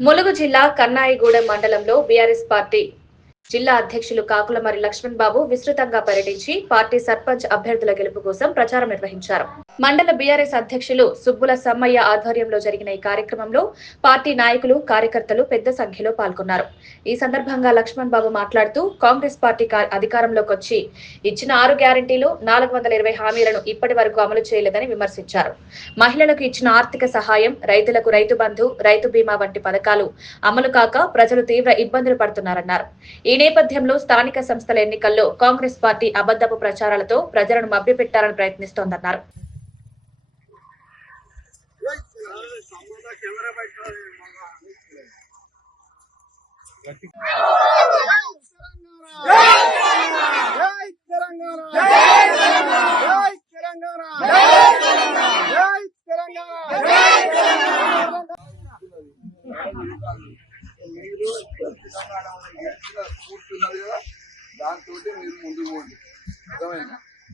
ములుగు జిల్లా కన్నాయిగూడెం మండలంలో BRS party జిల్లా అధ్యక్షులు కాకులమరి లక్ష్మణ్ బాబు విస్తృతంగా పర్యటించి పార్టీ సర్పంచ్ అభ్యర్థుల గెలుపు కోసం ప్రచారం నిర్వహించారు. మండల బీఆర్ఎస్ అధ్యక్షులు సుబ్బుల సమ్మయ్య ఆధ్వర్యంలో జరిగిన ఈ కార్యక్రమంలో పార్టీ నాయకులు కార్యకర్తలు పెద్ద సంఖ్యలో పాల్గొన్నారు. ఈ సందర్భంగా లక్ష్మణ్ బాబు మాట్లాడుతూ కాంగ్రెస్ పార్టీ అధికారంలోకి వచ్చి ఇచ్చిన ఆరు గ్యారంటీలు నాలుగు వందల ఇరవై హామీలను ఇప్పటి వరకు అమలు చేయలేదని విమర్శించారు. మహిళలకు ఇచ్చిన ఆర్థిక సహాయం రైతులకు రైతు బంధు రైతు బీమా వంటి పథకాలు అమలు కాక ప్రజలు తీవ్ర ఇబ్బందులు పడుతున్నారన్నారు. ఈ నేపథ్యంలో స్థానిక సంస్థల ఎన్నికల్లో కాంగ్రెస్ పార్టీ అబద్దపు ప్రచారాలతో ప్రజలను మభ్యపెట్టాలని ప్రయత్నిస్తోందన్నారు. దాంతో మీరు ముందుకు పోండి అర్థమైందా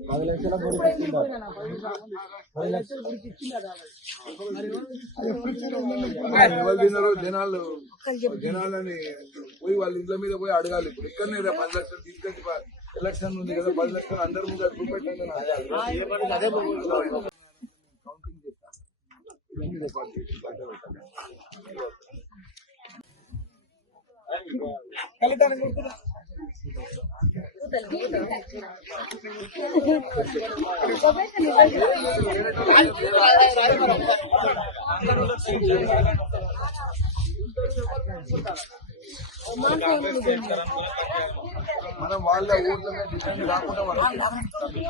ఇక అందరూ ఉండాలి ఎవరు తిన్నారో జనాలు. జనాలని పోయి వాళ్ళ ఇంట్లో మీద పోయి అడగాలి. ఇప్పుడు ఇక్కడనే పది లక్షలు తీసుకొచ్చి ఎలక్షన్ ఉంది కదా పది లక్షలు అందరి ముందు చూపెట్టండి. కౌంటింగ్ చేస్తాను. ఇవన్నీ రికార్డ్ చేసి బయట పెట్టండి. మనం వాళ్ళ ఊర్లో డిపెండ్ కాకుండా మనం ఇంకోటి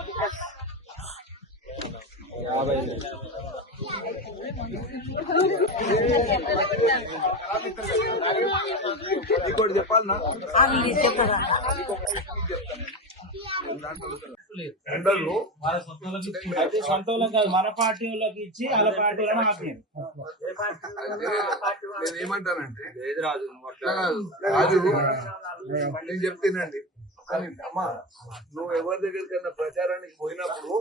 చెప్పాలనా ఎండలు అయితే సొంత వాళ్ళకి కాదు మన పార్టీ వాళ్ళకి ఇచ్చి వాళ్ళ పార్టీ రాజు నేను చెప్తానండి. అమ్మా నువ్వు ఎవరి దగ్గరికైనా ప్రచారానికి పోయినప్పుడు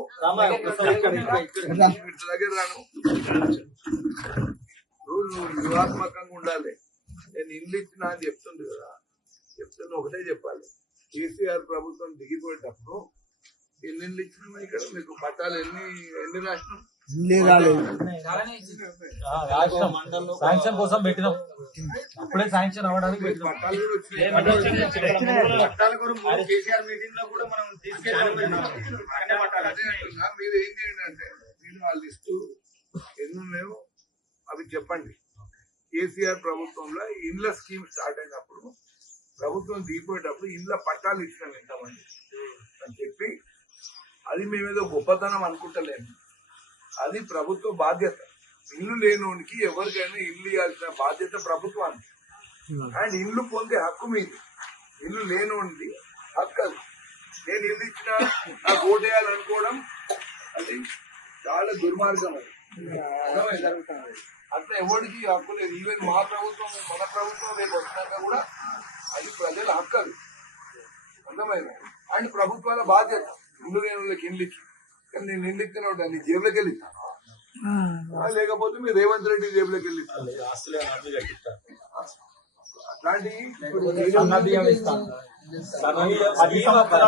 వీటి దగ్గర రాను. నువ్వు నువ్వు వ్యూహాత్మకంగా ఉండాలి. నేను ఇల్లు ఇచ్చిన అని చెప్తుంది కదా. చెప్తున్నా ఒకటే చెప్పాలి. కేసీఆర్ ప్రభుత్వం దిగిపోయేటప్పుడు ఎన్ని ఇచ్చినామా ఇక్కడ? మీకు పట్టాలు ఎన్ని ఎన్ని రాష్ట్రం శాంక్షన్ కోసం పెట్టినాం. అప్పుడే శాంక్షన్ అవ్వడానికి పెట్టినాం. పట్టాలు కూడా వచ్చినాయి. పట్టాల గురించి కేసీఆర్ మీటింగ్లో కూడా మనం తీసుకెళ్ళి అదే అంటున్నా, మీరు ఏం చేయండి అంటే మీరు ఆ లిస్టు ఎన్ని ఉన్నాయో అవి చెప్పండి. కేసీఆర్ ప్రభుత్వంలో ఇండ్ల స్కీమ్ స్టార్ట్ అయినప్పుడు ప్రభుత్వం దిగిపోయేటప్పుడు ఇండ్ల పట్టాలు ఇచ్చినాం ఎంతమంది? అని చెప్పి అది మేమేదో గొప్పతనం అనుకుంటలేము. అది ప్రభుత్వ బాధ్యత. ఇల్లు లేనోనికి ఎవరికైనా ఇల్లు ఇవ్వాల్సిన బాధ్యత ప్రభుత్వానికి. అండ్ ఇల్లు పొందే హక్కు మీది. ఇల్లు లేనోంది హక్కు అది. నేను ఇల్లు ఇచ్చిన నాకు ఓటేయాలనుకోవడం అది చాలా దుర్మార్గం అది? అట్లా ఎవరికి హక్కు లేదు. ఈవెన్ మా ప్రభుత్వం మన ప్రభుత్వం రేపు వచ్చినాక కూడా అది ప్రజల హక్కు అది అర్థమైందా? అండ్ ప్రభుత్వాల బాధ్యత. ఇల్లు లేని వాళ్ళకి ఇల్లు కానీ నేను ఇల్లు ఇచ్చినప్పుడు నీ జేబులోకి వెళ్ళి ఇస్తాను. ఆ, లేకపోతే మీరు రేవంత్ రెడ్డి జేబులోకి వెళ్ళి ఇస్తాను. అట్లాంటి